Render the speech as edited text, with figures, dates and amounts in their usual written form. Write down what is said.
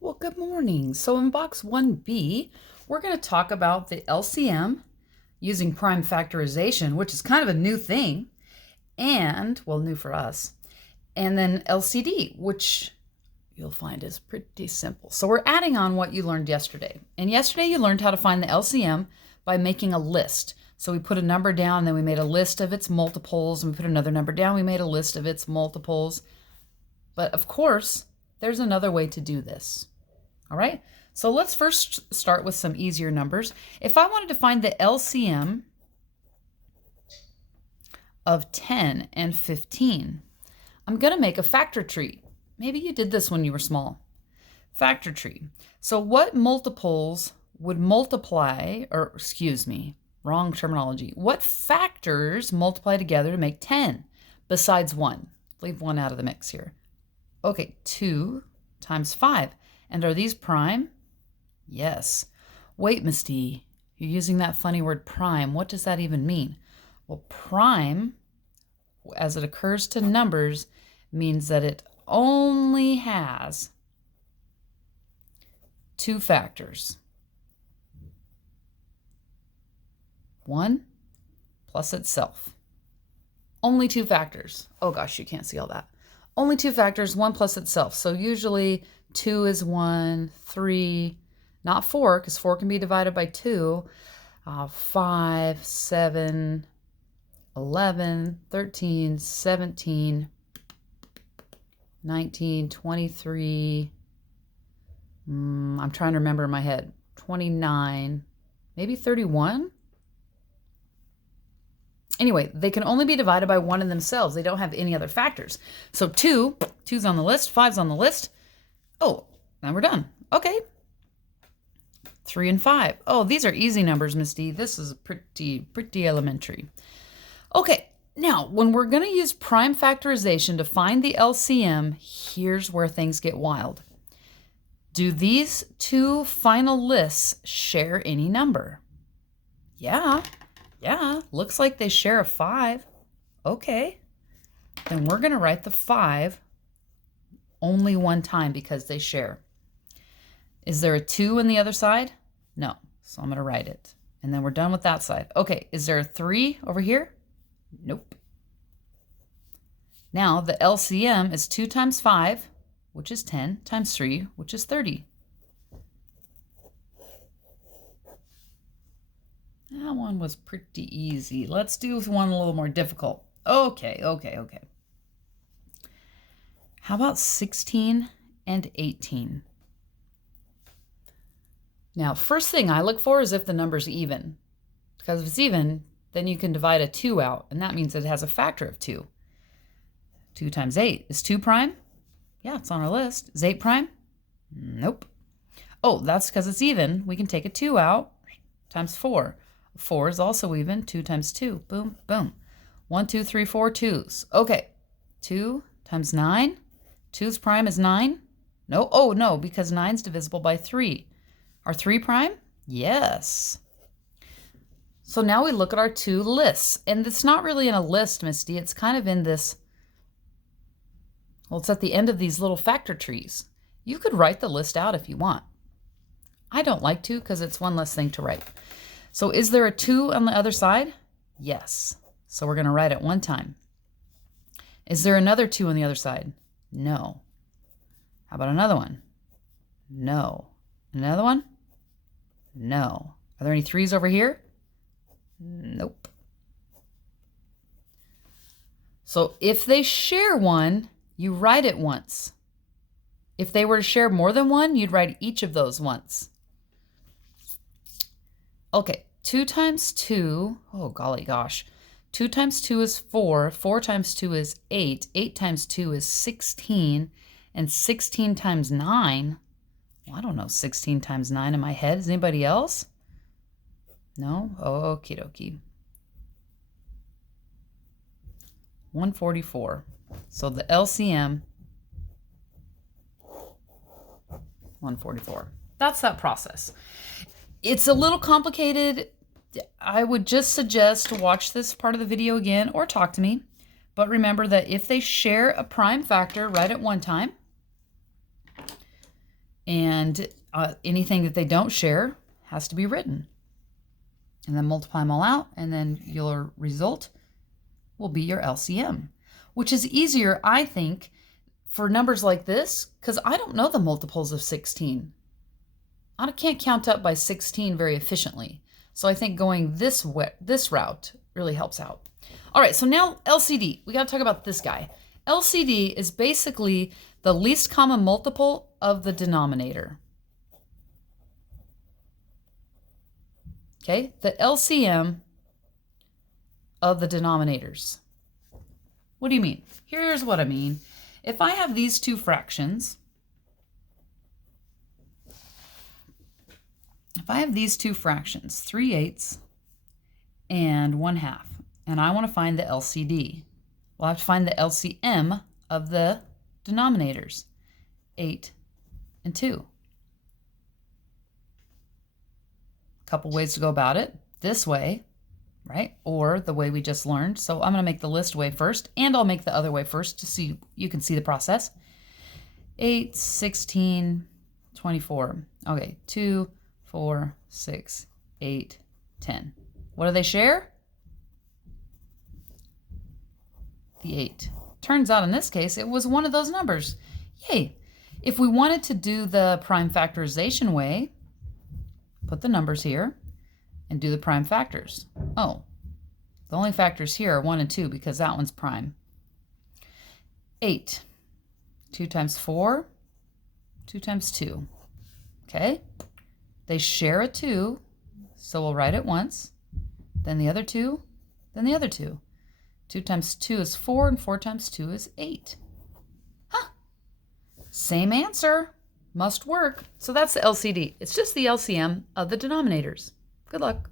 Well, good morning. So in box 1B, we're going to talk about the LCM using prime factorization, which is kind of a new thing, and, well, new for us, and then LCD, which you'll find is pretty simple. So we're adding on what you learned yesterday. And yesterday you learned how to find the LCM by making a list. So we put a number down, then we made a list of its multiples, and we put another number down, we made a list of its multiples. But of course, there's another way to do this. All right, so let's first start with some easier numbers. If I wanted to find the LCM of 10 and 15, I'm going to make a factor tree. Maybe you did this when you were small. Factor tree. So what multiples would multiply, or excuse me, wrong terminology. What factors multiply together to make 10 besides 1? Leave 1 out of the mix here. Okay, 2 times 5. And are these prime? Yes. Wait, Miss D, you're using that funny word prime. What does that even mean? Well, prime, as it occurs to numbers, means that it only has 2 factors. 1 plus itself. Only 2 factors. Oh gosh, you can't see all that. Only 2 factors, 1 plus itself. So usually 2 is 1, 3, not 4, because 4 can be divided by 2, 5, 7, 11, 13, 17, 19, 23, I'm trying to remember in my head, 29, maybe 31? Anyway, they can only be divided by 1 in themselves. They don't have any other factors. So 2's on the list, 5's on the list. Oh, now we're done. Okay. 3 and 5. Oh, these are easy numbers, Miss D. This is pretty elementary. Okay, now when we're going to use prime factorization to find the LCM, here's where things get wild. Do these 2 final lists share any number? Yeah, looks like they share a 5. Okay, then we're going to write the 5 only one time because they share. Is there a 2 on the other side? No, so I'm going to write it. And then we're done with that side. Okay, is there a 3 over here? Nope. Now the LCM is 2 times 5, which is 10, times 3, which is 30. That one was pretty easy. Let's do one a little more difficult. Okay. How about 16 and 18? Now, first thing I look for is if the number's even. Because if it's even, then you can divide a 2 out, and that means it has a factor of 2. 2 times 8. Is 2 prime? Yeah, it's on our list. Is 8 prime? Nope. Oh, that's because it's even. We can take a 2 out times 4. 4 is also even. 2 times 2. Boom, boom. 1, 2, 3, 4 2's. Okay. 2 times 9. 2's prime is 9? No. Oh, no, because 9's divisible by 3. Are 3 prime? Yes. So now we look at our 2 lists. And it's not really in a list, Misty. It's kind of in this, well, it's at the end of these little factor trees. You could write the list out if you want. I don't like to because it's one less thing to write. So is there a 2 on the other side? Yes. So we're going to write it one time. Is there another 2 on the other side? No. How about another one? No. Another one? No. Are there any 3's over here? Nope. So if they share one, you write it once. If they were to share more than one, you'd write each of those once. Okay, 2 times 2, oh golly gosh. 2 times 2 is 4, 4 times 2 is 8, 8 times 2 is 16, and 16 times 9, well, I don't know 16 times 9 in my head. Is anybody else? No? Okie dokie. 144. So the LCM, 144. That's that process. It's a little complicated. I would just suggest to watch this part of the video again or talk to me. But remember that if they share a prime factor, write it one time. And anything that they don't share has to be written. And then multiply them all out, and then your result will be your LCM, which is easier, I think, for numbers like this, because I don't know the multiples of 16. I can't count up by 16 very efficiently. So I think going this route really helps out. All right, so now LCD. We got to talk about this guy. LCD is basically the least common multiple of the denominator. Okay, the LCM of the denominators. What do you mean? Here's what I mean. If I have these two fractions, if I have these two fractions, 3/8 and 1/2, and I want to find the LCD, well, I have to find the LCM of the denominators, 8 and 2. A couple ways to go about it. This way, right? Or the way we just learned. So I'm going to make the list way first, and I'll make the other way first to see, you can see the process. 8, 16, 24. Okay, 2, 4, 6, 8, 10. What do they share? The 8. Turns out in this case, it was one of those numbers. Yay! If we wanted to do the prime factorization way, put the numbers here and do the prime factors. Oh, the only factors here are 1 and 2 because that one's prime. 8. 2 times 4, 2 times 2. Okay? They share a 2, so we'll write it once, then the other 2, then the other 2. 2 times 2 is 4, and 4 times 2 is 8. Huh. Same answer. Must work. So that's the LCD. It's just the LCM of the denominators. Good luck.